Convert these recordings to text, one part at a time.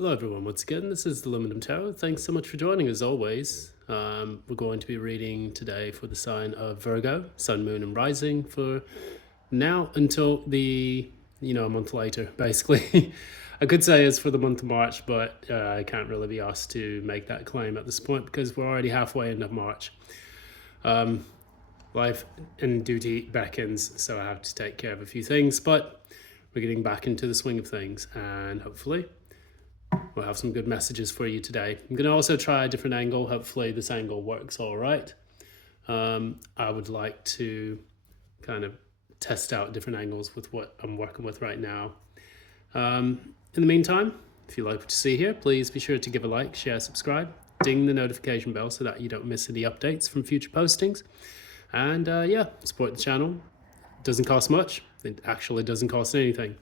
Hello everyone, once again, this is the Aluminum Tarot. Thanks so much for joining as always. We're going to be reading today for the sign of Virgo, Sun, Moon and Rising for now until a month later, basically. I could say it's for the month of March, but I can't really be asked to make that claim at this point because we're already halfway into March. Life and duty beckons, so I have to take care of a few things, but we're getting back into the swing of things and hopefully we'll have some good messages for you today. I'm going to also try a different angle. Hopefully this angle works all right. I would like to kind of test out different angles with what I'm working with right now. In the meantime, if you like what you see here, please be sure to give a like, share, subscribe, ding the notification bell so that you don't miss any updates from future postings. And support the channel. It doesn't cost much. It actually doesn't cost anything.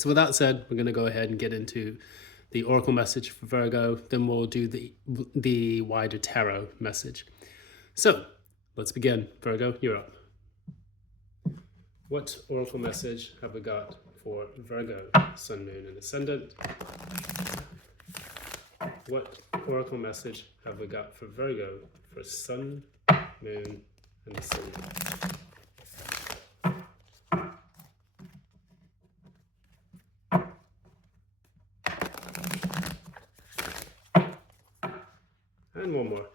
So with that said, we're going to go ahead and get into the oracle message for Virgo. Then we'll do the wider tarot message. So let's begin. Virgo, you're up. What oracle message have we got for Virgo, Sun, Moon, and Ascendant? What oracle message have we got for Virgo for Sun, Moon, and Ascendant? And one more.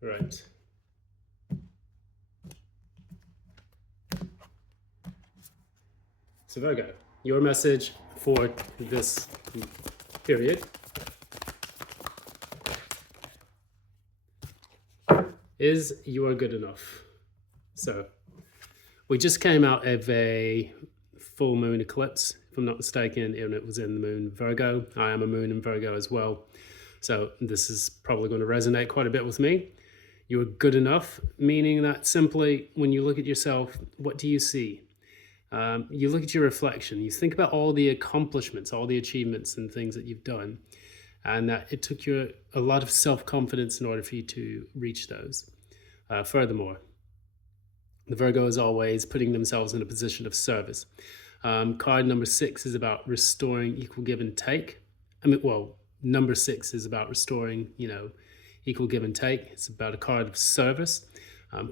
Right. So Virgo, your message for this period is you are good enough. So we just came out of a full moon eclipse, if I'm not mistaken, and it was in the moon Virgo. I am a moon in Virgo as well. So this is probably going to resonate quite a bit with me. You are good enough, meaning that simply when you look at yourself, what do you see? You look at your reflection, you think about all the accomplishments, all the achievements and things that you've done, and that it took you a lot of self-confidence in order for you to reach those. Furthermore, the Virgo is always putting themselves in a position of service. Card number 6 is about restoring equal give and take. Number 6 is about restoring, equal give and take. It's about a card of service,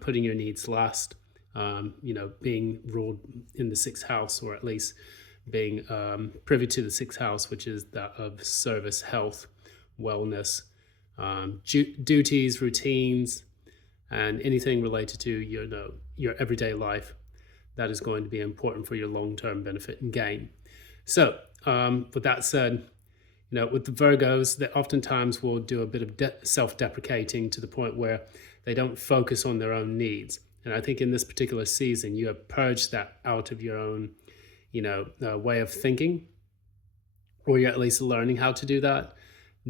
putting your needs last, being ruled in the 6th house, or at least being privy to the 6th house, which is that of service, health, wellness, duties, routines, and anything related to your everyday life that is going to be important for your long-term benefit and gain. So with that said, with the Virgos, they oftentimes will do a bit of self-deprecating to the point where they don't focus on their own needs. And I think in this particular season, you have purged that out of your own, way of thinking, or you're at least learning how to do that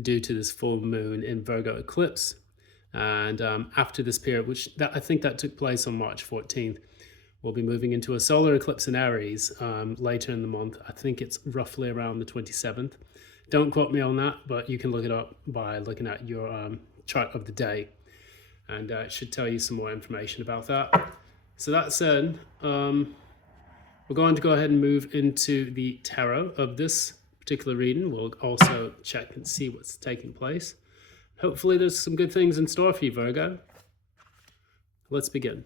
due to this full moon in Virgo eclipse. And after this period, I think that took place on March 14th, we'll be moving into a solar eclipse in Aries later in the month. I think it's roughly around the 27th. Don't quote me on that, but you can look it up by looking at your chart of the day. And it should tell you some more information about that. So that said, we're going to go ahead and move into the tarot of this particular reading. We'll also check and see what's taking place. Hopefully there's some good things in store for you, Virgo. Let's begin.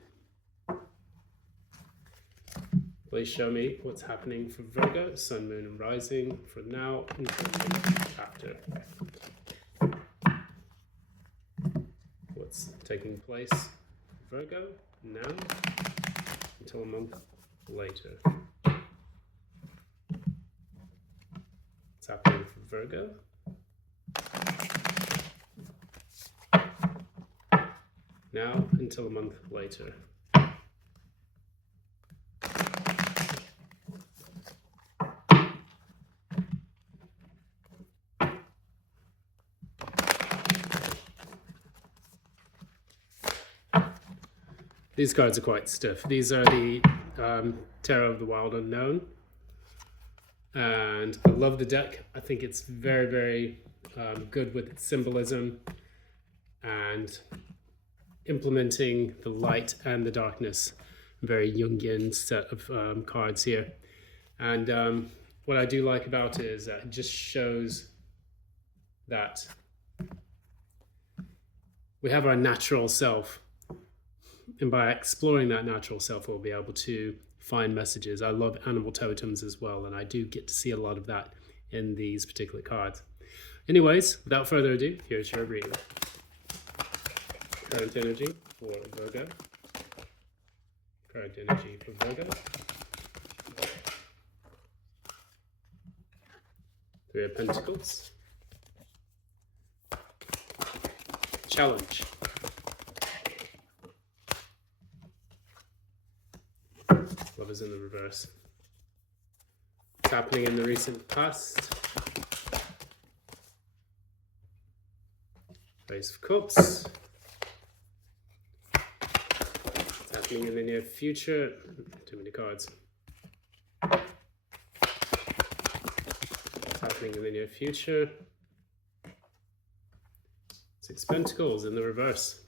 Please show me what's happening for Virgo, Sun, Moon, and Rising for now until after. What's taking place for Virgo now until a month later. What's happening for Virgo? Now until a month later. These cards are quite stiff. These are the Tarot of the Wild Unknown. And I love the deck. I think it's very, very good with its symbolism. And implementing the light and the darkness. Very Jungian set of cards here. And what I do like about it is that it just shows that we have our natural self. And by exploring that natural self, we'll be able to find messages. I love animal totems as well, and I do get to see a lot of that in these particular cards. Anyways, without further ado, here's your reading. Current energy for Virgo. Current energy for Virgo. Three of Pentacles. Challenge. Lovers in the reverse. What's happening in the recent past? Ace of Cups. What's happening in the near future? Too many cards. What's happening in the near future? Six Pentacles in the reverse.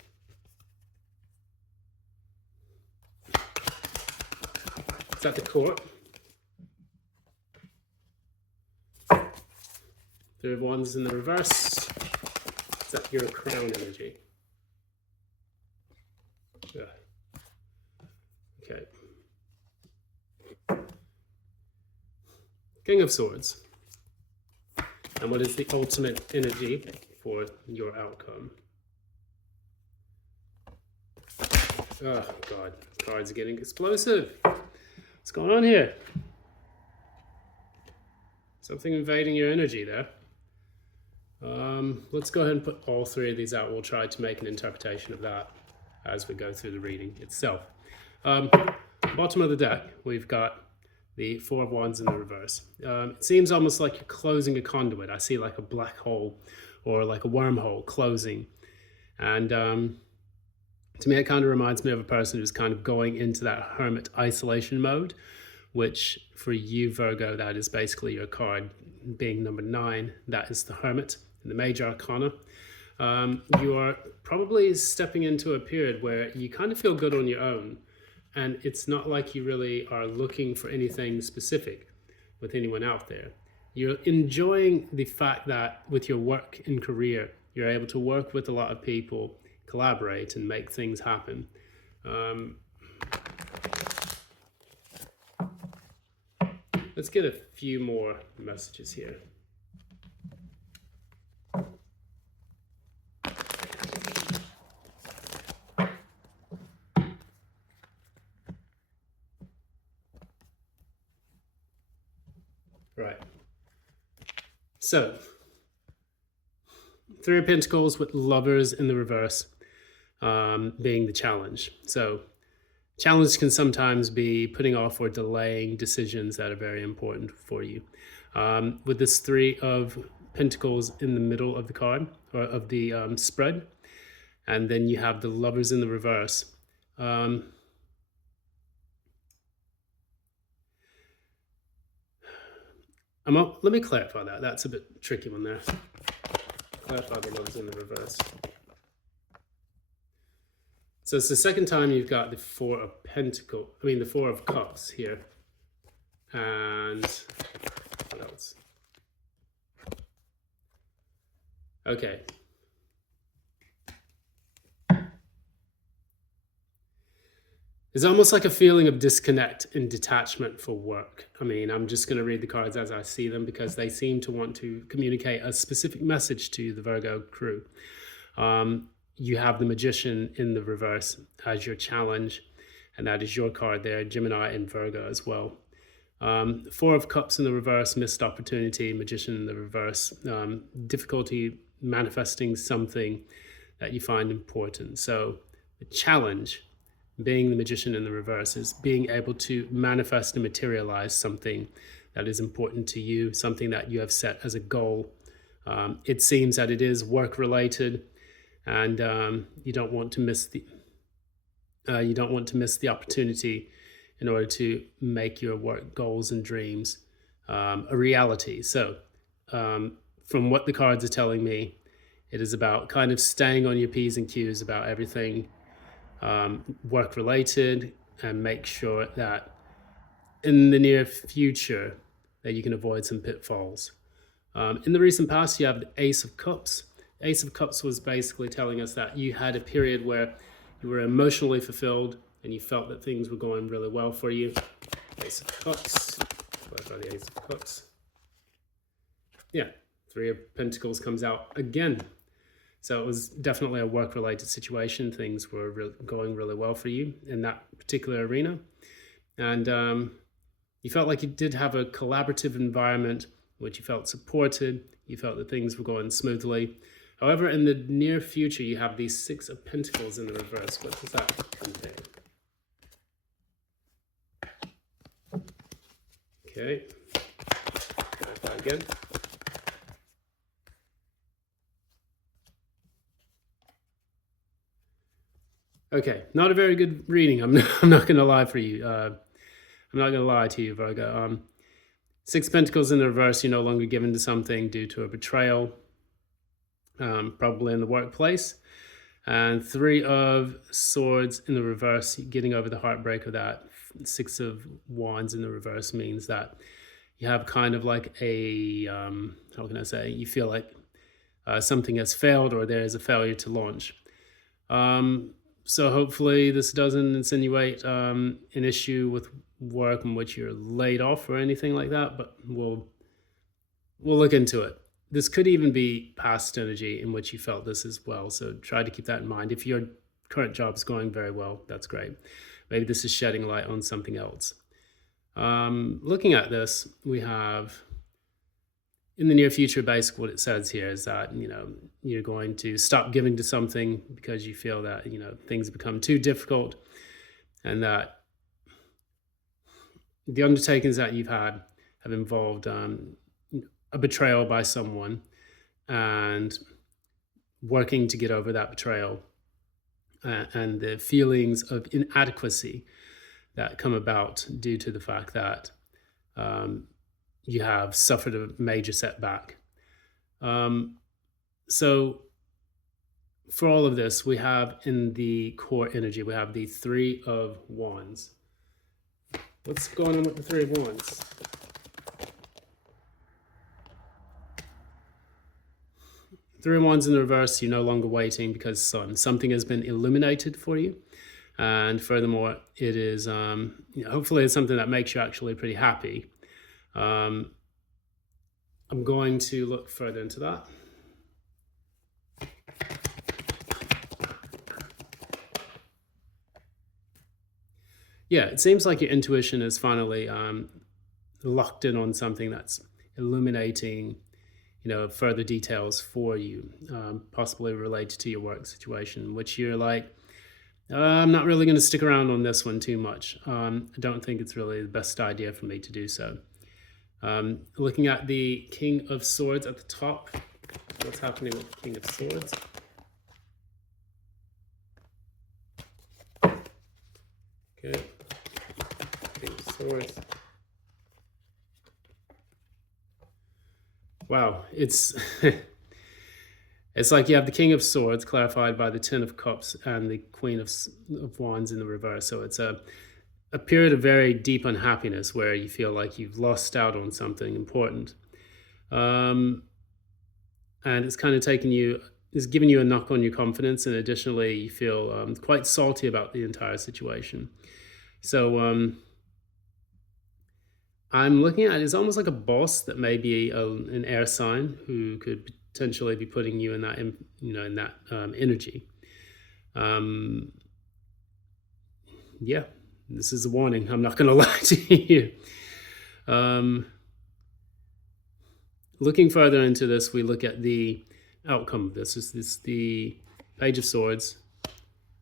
It's at the court. Three of Wands in the reverse. It's at your crown energy. Yeah. Okay. King of Swords. And what is the ultimate energy for your outcome? Oh God, cards are getting explosive. What's going on here? Something invading your energy there. Let's go ahead and put all three of these out. We'll try to make an interpretation of that as we go through the reading itself. Bottom of the deck, we've got the Four of Wands in the reverse. It seems almost like you're closing a conduit. I see like a black hole or like a wormhole closing. And to me, it kind of reminds me of a person who's kind of going into that hermit isolation mode, which for you, Virgo, that is basically your card being number 9. That is the Hermit in the Major Arcana. You are probably stepping into a period where you kind of feel good on your own, and it's not like you really are looking for anything specific with anyone out there. You're enjoying the fact that with your work and career, you're able to work with a lot of people, collaborate, and make things happen. Let's get a few more messages here. Right. So, Three of Pentacles with Lovers in the reverse being the challenge. So, challenge can sometimes be putting off or delaying decisions that are very important for you. With this Three of Pentacles in the middle of the card, or of the spread, and then you have the Lovers in the reverse. Let me clarify that. That's a bit tricky one there. Clarify the Lovers in the reverse. So it's the second time you've got the Four of the Four of Cups here. And what else? Okay. There's almost like a feeling of disconnect and detachment for work. I mean, I'm just going to read the cards as I see them because they seem to want to communicate a specific message to the Virgo crew. You have the Magician in the reverse as your challenge, and that is your card there, Gemini and Virgo as well. Four of Cups in the reverse, missed opportunity, Magician in the reverse, difficulty manifesting something that you find important. So the challenge, being the Magician in the reverse, is being able to manifest and materialize something that is important to you, something that you have set as a goal. It seems that it is work related, and you don't want to miss the opportunity in order to make your work goals and dreams a reality. So from what the cards are telling me, it is about kind of staying on your P's and Q's about everything, work related, and make sure that in the near future that you can avoid some pitfalls. In the recent past, you have the Ace of Cups. Ace of Cups was basically telling us that you had a period where you were emotionally fulfilled and you felt that things were going really well for you. Ace of Cups. What about the Ace of Cups? Yeah, Three of Pentacles comes out again. So it was definitely a work-related situation. Things were going really well for you in that particular arena. And you felt like you did have a collaborative environment, which you felt supported. You felt that things were going smoothly. However, in the near future, you have these Six of Pentacles in the reverse. What does that contain? Okay, try that again. Okay, not a very good reading. I'm not going to lie for you. I'm not going to lie to you, Virgo. Six of Pentacles in the reverse, you're no longer given to something due to a betrayal, probably in the workplace. And Three of Swords in the reverse, getting over the heartbreak of that. Six of Wands in the reverse means that you have kind of like a, how can I say, you feel like something has failed or there is a failure to launch. So hopefully this doesn't insinuate an issue with work in which you're laid off or anything like that, but we'll look into it. This could even be past energy in which you felt this as well. So try to keep that in mind. If your current job is going very well, that's great. Maybe this is shedding light on something else. Looking at this, we have in the near future, basically what it says here is that, you're going to stop giving to something because you feel that, things become too difficult, and that the undertakings that you've had have involved a betrayal by someone, and working to get over that betrayal and the feelings of inadequacy that come about due to the fact that you have suffered a major setback. So for all of this, we have in the core energy, we have the Three of Wands. What's going on with the Three of Wands? Three of Wands in the reverse, you're no longer waiting because something has been illuminated for you. And furthermore, it is, hopefully it's something that makes you actually pretty happy. I'm going to look further into that. Yeah, it seems like your intuition is finally locked in on something that's illuminating, further details for you, possibly related to your work situation, which you're like, I'm not really going to stick around on this one too much. I don't think it's really the best idea for me to do so. Looking at the King of Swords at the top, what's happening with the King of Swords? Okay, King of Swords. Wow, it's it's like you have the King of Swords clarified by the Ten of Cups and the Queen of Wands in the reverse. So it's a period of very deep unhappiness where you feel like you've lost out on something important. And it's kind of it's giving you a knock on your confidence, and additionally you feel quite salty about the entire situation. So I'm looking at it as almost like a boss that may be an air sign who could potentially be putting you in that, in that energy. Yeah, this is a warning. I'm not going to lie to you. Looking further into this, we look at the outcome of this. This is the Page of Swords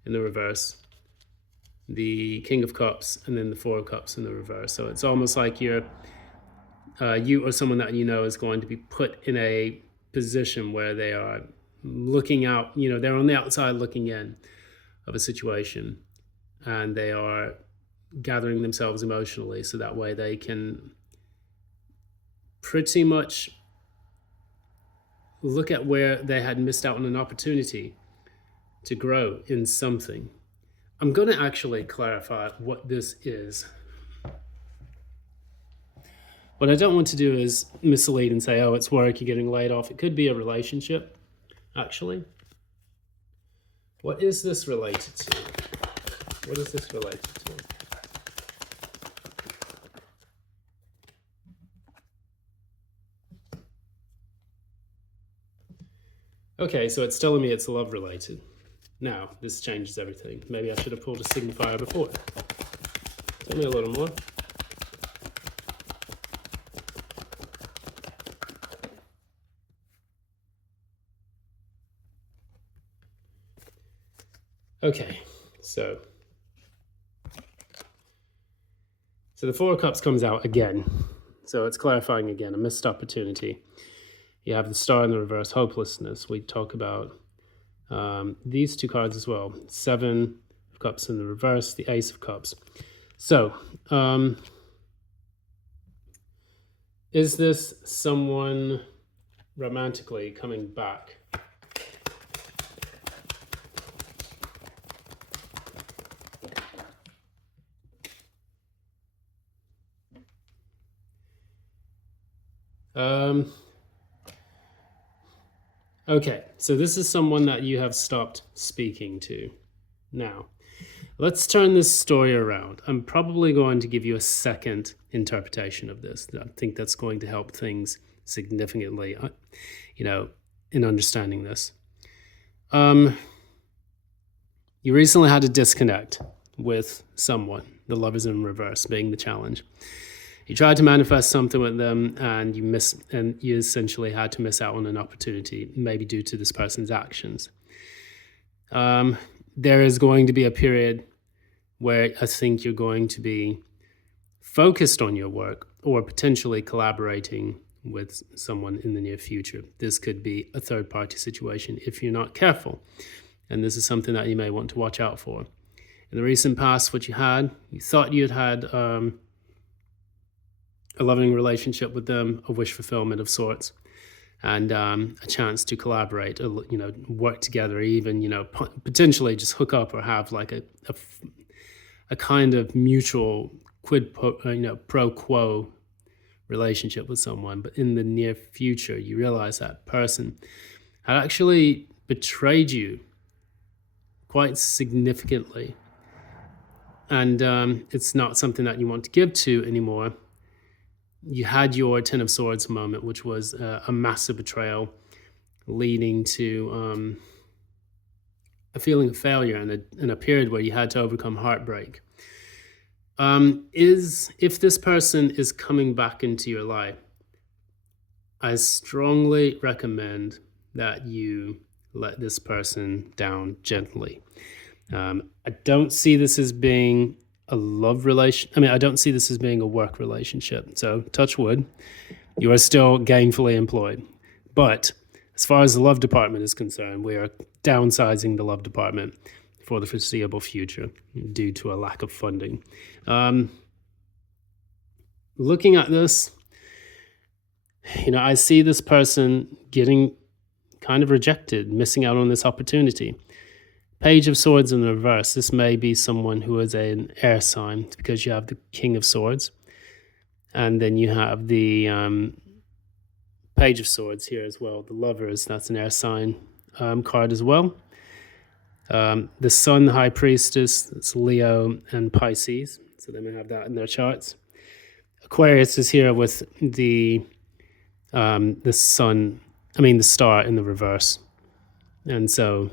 in the reverse, the King of Cups, and then the Four of Cups in the reverse. So it's almost like you or someone that is going to be put in a position where they are looking out, they're on the outside looking in of a situation, and they are gathering themselves emotionally so that way they can pretty much look at where they had missed out on an opportunity to grow in something, I'm going to actually clarify what this is. What I don't want to do is mislead and say, oh, it's work, you're getting laid off. It could be a relationship, actually. What is this related to? What is this related to? Okay, so it's telling me it's love related. Now, this changes everything. Maybe I should have pulled a signifier before. Tell me a little more. Okay, so the Four of Cups comes out again. So it's clarifying again, a missed opportunity. You have the Star in the reverse, hopelessness. We talk about these two cards as well. Seven of Cups in the reverse, the Ace of Cups. So, is this someone romantically coming back? Okay, so this is someone that you have stopped speaking to. Now, let's turn this story around. I'm probably going to give you a second interpretation of this. I think that's going to help things significantly, in understanding this. You recently had a disconnect with someone, the Lovers in reverse being the challenge. You tried to manifest something with them and you essentially had to miss out on an opportunity, maybe due to this person's actions. There is going to be a period where I think you're going to be focused on your work or potentially collaborating with someone in the near future. This could be a third-party situation if you're not careful. And this is something that you may want to watch out for. In the recent past, what you thought you had a loving relationship with them, a wish fulfillment of sorts, and a chance to collaborate, work together, even, potentially just hook up or have like a kind of mutual pro quo relationship with someone. But in the near future, you realize that person had actually betrayed you quite significantly. And it's not something that you want to give to anymore. You had your Ten of Swords moment, which was a massive betrayal leading to a feeling of failure and a period where you had to overcome heartbreak. If this person is coming back into your life, I strongly recommend that you let this person down gently. I don't see this as being a love relation. I don't see this as being a work relationship. So touch wood, you are still gainfully employed. But as far as the love department is concerned, we are downsizing the love department for the foreseeable future due to a lack of funding. Looking at this, I see this person getting kind of rejected, missing out on this opportunity. Page of Swords in the reverse. This may be someone who is an air sign because you have the King of Swords. And then you have the Page of Swords here as well. The Lovers, that's an air sign card as well. The Sun, the High Priestess, it's Leo and Pisces. So they may have that in their charts. Aquarius is here with the sun, the star in the reverse. And so,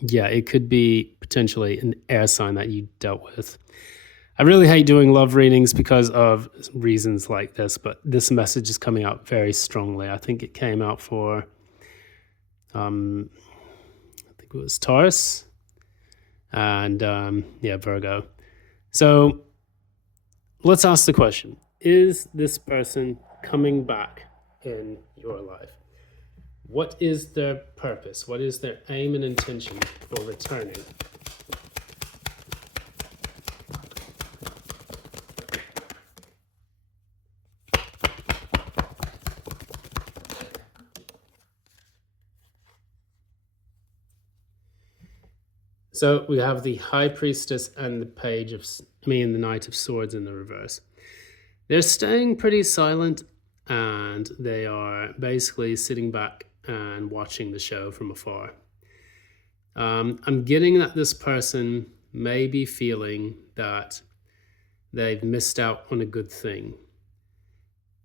yeah, it could be potentially an air sign that you dealt with. I really hate doing love readings because of reasons like this, but this message is coming out very strongly. I think it came out for, I think it was Taurus and, Virgo. So let's ask the question, is this person coming back in your life? What is their purpose? What is their aim and intention for returning? So we have the High Priestess and the the Knight of Swords in the reverse. They're staying pretty silent, and they are basically sitting back and watching the show from afar. I'm getting that this person may be feeling that they've missed out on a good thing.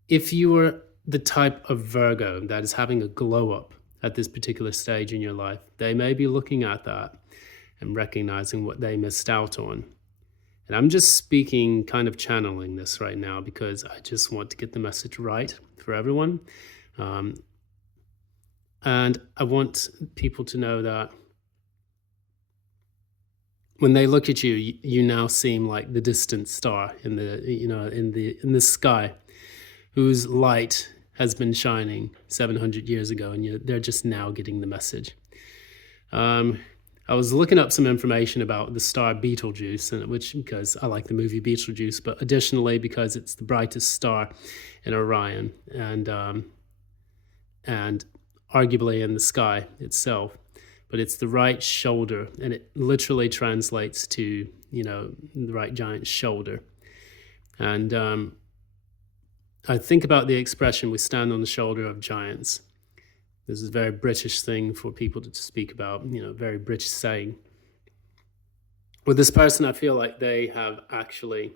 If you were the type of Virgo that is having a glow up at this particular stage in your life, they may be looking at that and recognizing what they missed out on. And I'm just speaking, kind of channeling this right now because I just want to get the message right for everyone. And I want people to know that when they look at you, you now seem like the distant star in the sky, whose light has been shining 700 years ago, and they're just now getting the message. I was looking up some information about the star Betelgeuse, which because I like the movie Betelgeuse, but additionally because it's the brightest star in Orion and arguably in the sky itself. But it's the right shoulder, and it literally translates to, the right giant shoulder. And I think about the expression, we stand on the shoulder of giants. This is a very British thing for people to speak about, very British saying. With this person, I feel like they have actually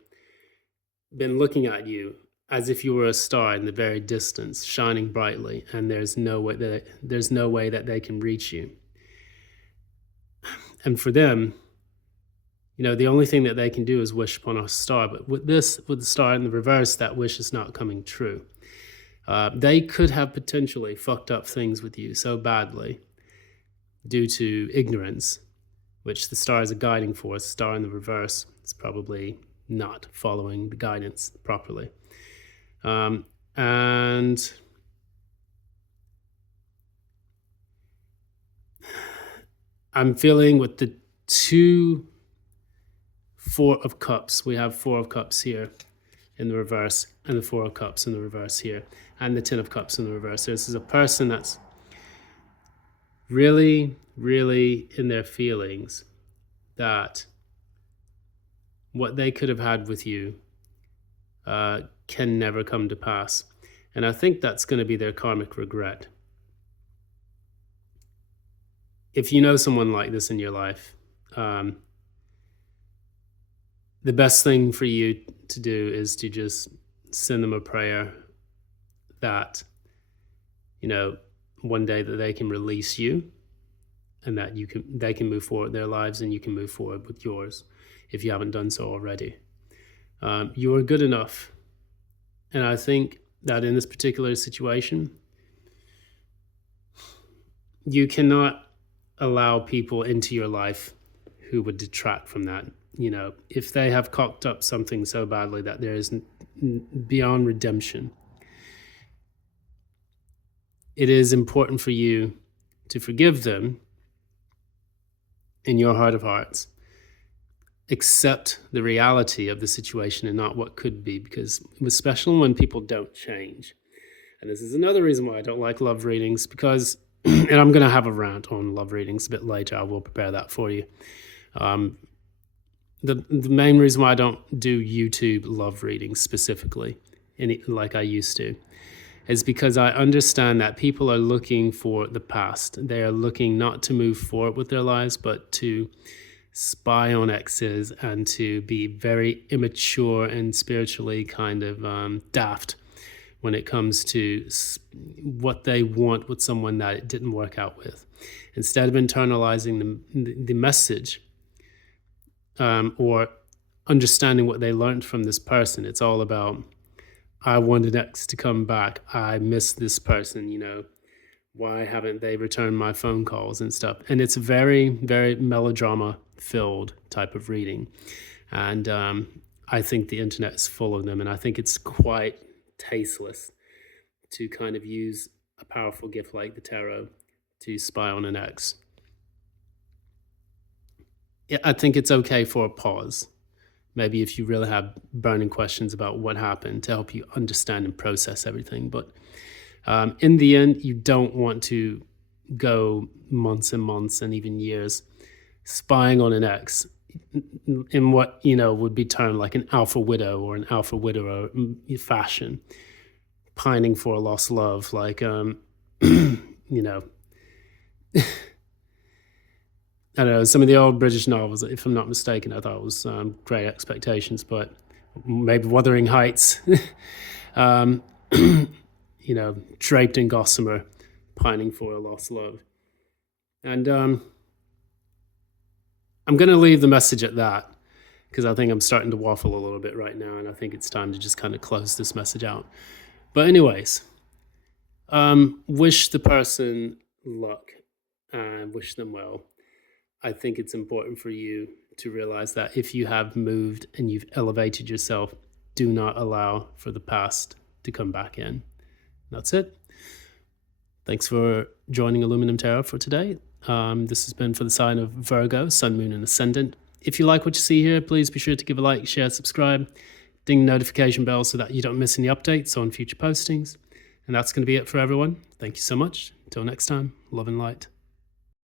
been looking at you as if you were a star in the very distance, shining brightly, and there's no way that they can reach you. And for them, the only thing that they can do is wish upon a star. But with the star in the reverse, that wish is not coming true. They could have potentially fucked up things with you so badly due to ignorance, which the star is a guiding force. Star in the reverse is probably not following the guidance properly. And I'm feeling with the 4 of Cups, we have 4 of Cups here in the reverse, and the 4 of Cups in the reverse here, and the 10 of Cups in the reverse. So this is a person that's really, really in their feelings that what they could have had with you can never come to pass. And I think that's going to be their karmic regret. If you know someone like this in your life, the best thing for you to do is to just send them a prayer that, one day that they can release you, and that they can move forward their lives, and you can move forward with yours if you haven't done so already. You are good enough. And I think that in this particular situation, you cannot allow people into your life who would detract from that. If they have cocked up something so badly that there is beyond redemption, it is important for you to forgive them in your heart of hearts. Accept the reality of the situation and not what could be, because especially when people don't change. And this is another reason why I don't like love readings, because, and I'm going to have a rant on love readings a bit later. I will prepare that for you. The main reason why I don't do YouTube love readings specifically, like I used to, is because I understand that people are looking for the past. They are looking not to move forward with their lives, but to spy on exes and to be very immature and spiritually kind of daft when it comes to what they want with someone that it didn't work out with. Instead of internalizing the message or understanding what they learned from this person, it's all about, I want an ex to come back. I miss this person, why haven't they returned my phone calls and stuff? And it's a very, very melodrama-filled type of reading. And I think the internet is full of them, and I think it's quite tasteless to kind of use a powerful gift like the tarot to spy on an ex. I think it's okay for a pause. Maybe if you really have burning questions about what happened, to help you understand and process everything. But in the end, you don't want to go months and months and even years spying on an ex in what, would be termed like an alpha widow or an alpha widower fashion, pining for a lost love, like, I don't know, some of the old British novels, if I'm not mistaken, I thought it was Great Expectations, but maybe Wuthering Heights, draped in gossamer, pining for a lost love. And I'm going to leave the message at that, because I think I'm starting to waffle a little bit right now, and I think it's time to just kind of close this message out. But anyways, wish the person luck and wish them well. I think it's important for you to realize that if you have moved and you've elevated yourself, do not allow for the past to come back in. That's it. Thanks for joining Aluminum Tarot for today. This has been for the sign of Virgo, Sun, Moon, and Ascendant. If you like what you see here, please be sure to give a like, share, subscribe, ding the notification bell so that you don't miss any updates on future postings. And that's going to be it for everyone. Thank you so much. Until next time, love and light.